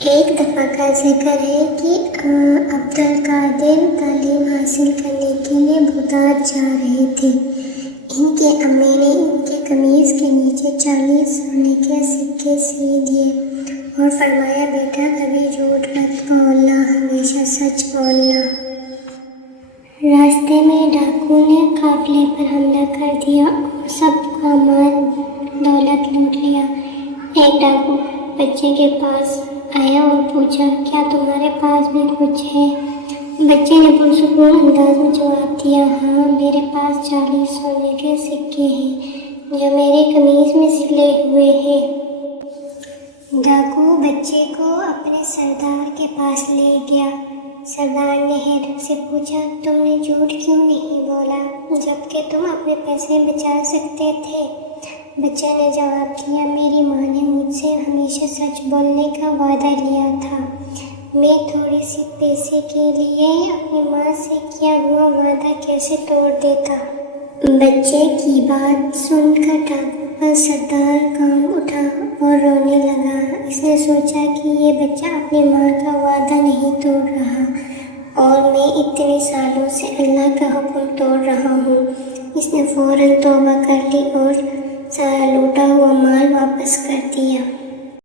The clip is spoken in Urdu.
ایک دفعہ کا ذکر ہے کہ عبدالقادر تعلیم حاصل کرنے کے لیے بغداد جا رہے تھے۔ ان کے امی نے ان کے قمیض کے نیچے 40 سونے کے سکے سی دیے اور فرمایا، بیٹا کبھی جھوٹ مت بولنا، ہمیشہ سچ بولنا۔ راستے میں ڈاکو نے قافلے پر حملہ کر دیا اور سب کا مال دولت لوٹ لیا۔ ایک ڈاکو بچے کے پاس آیا اور پوچھا، کیا تمہارے پاس بھی کچھ ہے؟ بچے نے پرسکون انداز میں جواب دیا، ہاں میرے پاس 40 سونے کے سکے ہیں جو میرے قمیض میں سلے ہوئے ہیں۔ ڈاکو بچے کو اپنے سردار کے پاس لے گیا۔ سردار نے حیرت سے پوچھا، تم نے جھوٹ کیوں نہیں بولا جبکہ تم اپنے پیسے بچا سکتے تھے؟ بچہ نے جواب دیا، میری ماں نے مجھ سے ہمیشہ سچ بولنے کا وعدہ لیا تھا، میں تھوڑی سی پیسے کے لیے اپنی ماں سے کیا ہوا وعدہ کیسے توڑ دیتا؟ بچے کی بات سن کر ڈاکو کا سردار کانپ اٹھا اور رونے لگا۔ اس نے سوچا کہ یہ بچہ اپنی ماں کا وعدہ نہیں توڑ رہا اور میں اتنے سالوں سے اللہ کا حکم توڑ رہا ہوں۔ اس نے فوراً توبہ کر لی اور سارا لوٹا ہوا مال واپس کر دیا۔